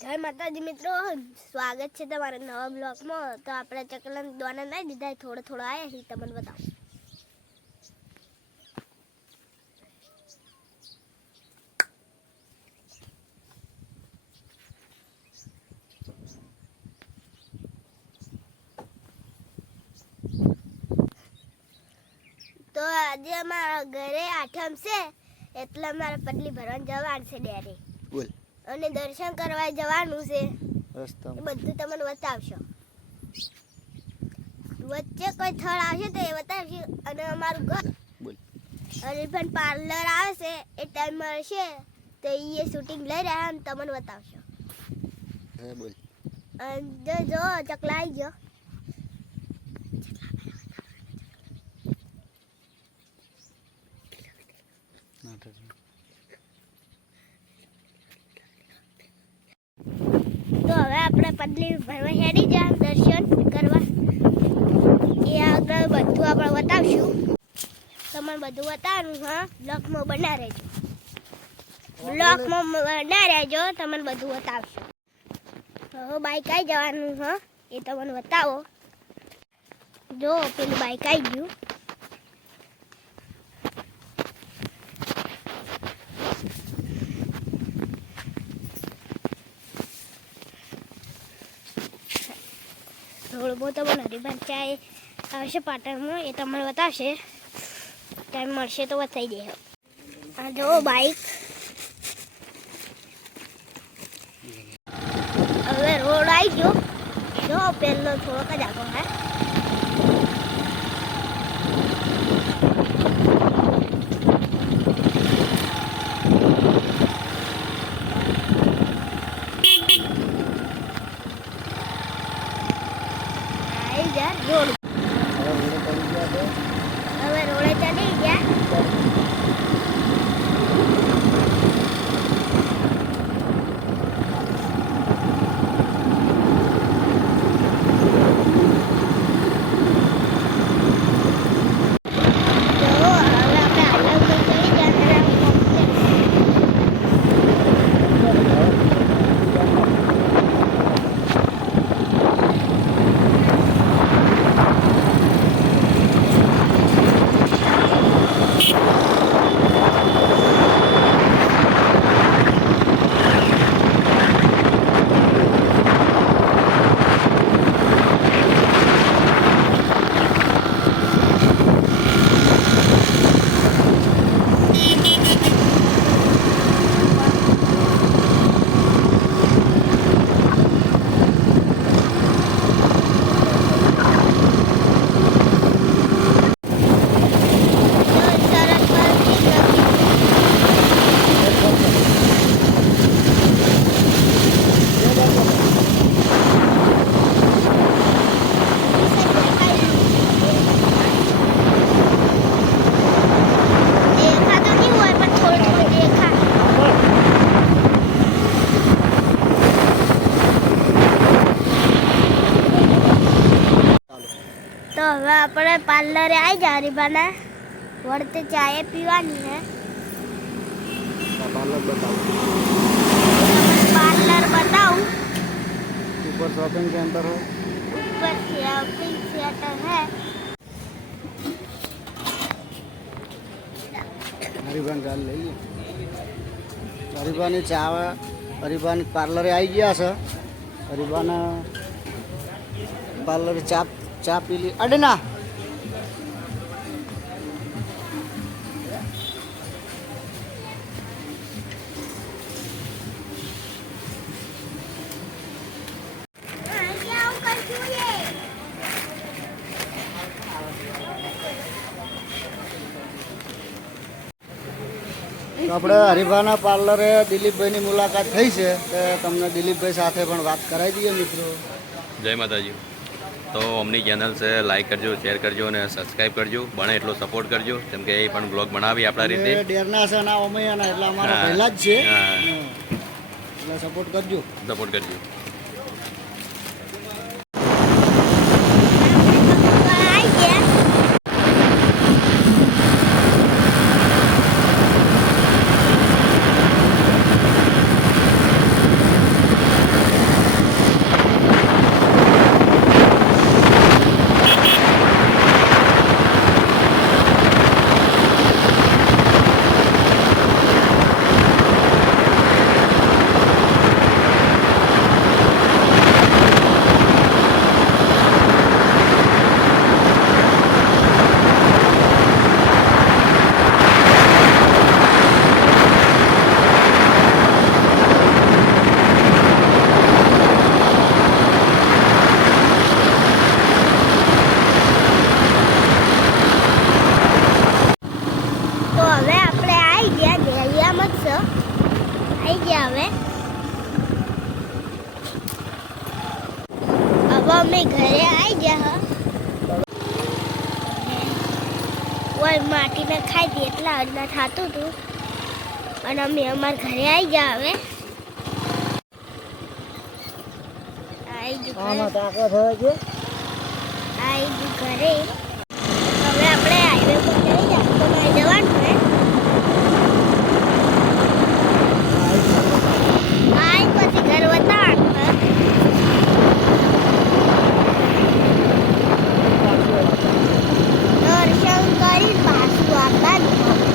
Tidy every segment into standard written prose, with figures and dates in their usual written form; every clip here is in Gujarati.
જય માતાજી મિત્રો, સ્વાગત છે તમારા નવા બ્લોગમાં। તો આપણે ચકલન દોના નહીં દીધા, થોડો થોડો આવ્યા છે, તમને બતાવો। તો આજે અમારા ઘરે આઠમ છે, એટલે અમારે પટલી ભરવા જવાનું છે ડેરી, અને દર્શન કરવા જવાનું છે। એ બધું તમને બતાવશો। વચ્ચે કોઈ સ્થળ આવશે તો એ બતાવશે। અને અમારું ઘર હરીફન પાર્લર આવે છે, એ ટાઈમ મળશે તો એ શૂટિંગ લઈ રહ્યા અને તમને બતાવશો। અને જો ચકલા આવી ગયો। તો હવે આપણે પટલી ભરવા હેડી જા દર્શન કરવા। એ આગળ બધું આપણે બતાવશું, તમને બધું બતાવવાનું। હા, બ્લોગમાં બના રહેજો, તમને બધું બતાવશું। હવે બાઈક આવી જવાનું। હા, એ તમને બતાવો। જો પેલું બાઈક આવી ગયું। થોડું બહુ તમને હરીફાન ચાય આવશે પાટણમાં, એ તમને બતાવશે। ટાઈમ મળશે તો બતાવી દે। આ જો બાઈક, હવે રોડ આવી ગયો। જો પહેલો થોડોક જ આગળ હે। રોડ હવે રોડે ચડી ગયા। तो હવે આપણે પાર્લરે આવી જા હરીફાના વળતે ચાય પીવાની है। पार्लर बताऊं? ऊपर शॉपिंग के अंदर है, ऊपर शॉपिंग सेंटर है। હરીફાન ચાલ લઈએ। હરીફાની ચા, હરીફાન પાર્લરે આવી ગયા છે। હરીફાન પાર્લરે ચા પી લી। અડના આપણે હરીફાના પાર્લરે દિલીપભાઈની મુલાકાત થઈ છે, તો તમને દિલીપભાઈ સાથે પણ વાત કરાવી દઈએ મિત્રો। જય માતાજી। તો અમની ચેનલ છે, લાઈક કરજો, શેર કરજો અને સબસ્ક્રાઈબ કરજો। બને એટલો સપોર્ટ કરજો, કેમ કે એ પણ બ્લોગ બનાવી આપણા રીતે। ડેરના છે ના ઓમૈયાના, એટલે અમારા પહેલા જ છે, એટલે સપોર્ટ કરજો। અમે ઘરે આવી ગયા ઓય માટીને ખાઈ દે એટલે અડના થતું હતું અને અમે અમારા ઘરે આવી ગયા હવે આમાં તાકો થયો છે આવી ઘરે હવે આપણે હાઈવે પર જઈ જાય તો મારે જવાનું હે આઈ પછી ઘર વતાવાનું હે દર્શન કરી પાછું આવવાનું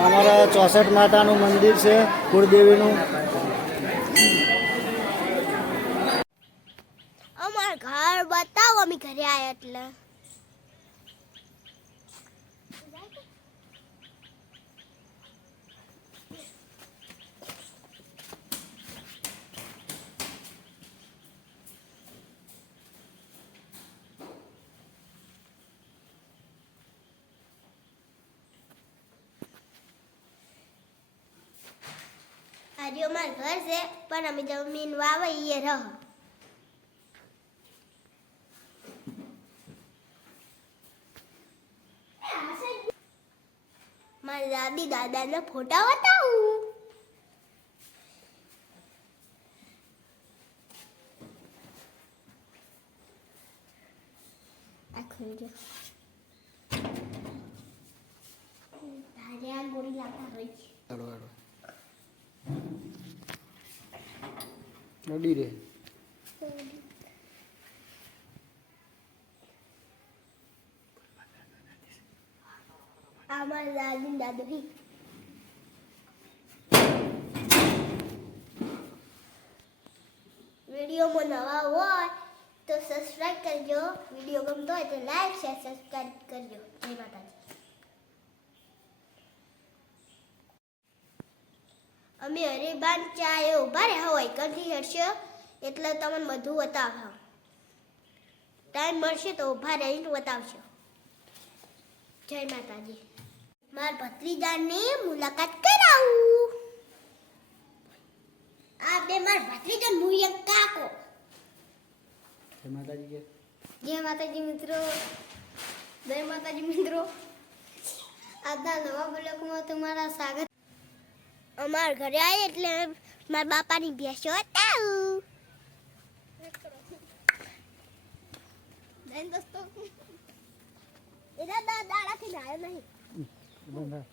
અમારા 64 માતાનું મંદિર છે કુળદેવીનું. અમાર ઘર બતાવો અમે ઘરે આયા એટલે આજે અમાર ઘર છે પણ અમે જમીન વાવીએ રહ મારા દાદી દાદાના ફોટા બતાવું આ ખોજો તારે આ ગોળી લાગતા હોય છે હેડો હેડો નડી રે અમારા દાદી દાદુ વિડીયોમાં નવા હોય તો સબસ્ક્રાઇબ કરજો વિડીયો ગમતો હોય તો લાઈક શેર સબસ્ક્રાઇબ કરજો જય માતાજી અમે હરિબાન ચાએ ઉભા રહ્યા હોય કંઠી હરશે એટલે તમને બધું બતાવવા ટાઈમ મળશે તો ઉભા રહીને બતાવશો જય માતાજી માર ભત્રીજાની મુલાકાત કરાવું આ બે માર ભત્રીજા મુયક કાકો જય માતાજી કે જય માતાજી મિત્રો આજના નવા બ્લોગમાં તમારા સ્વાગત અમાર ઘરે આવી એટલે મારા બાપાની ભેંસો બતાવું દોસ્તો એના દાડાથી લાયો નહીં બંધા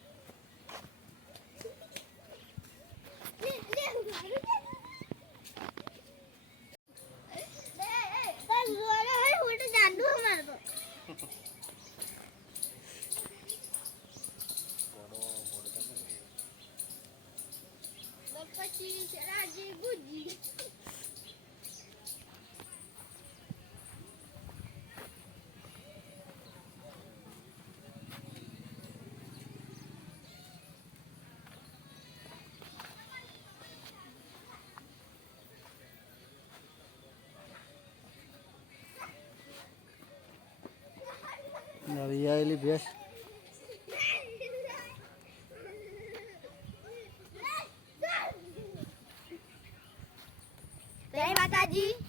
નવી આવેલી ભેંસ જય માતાજી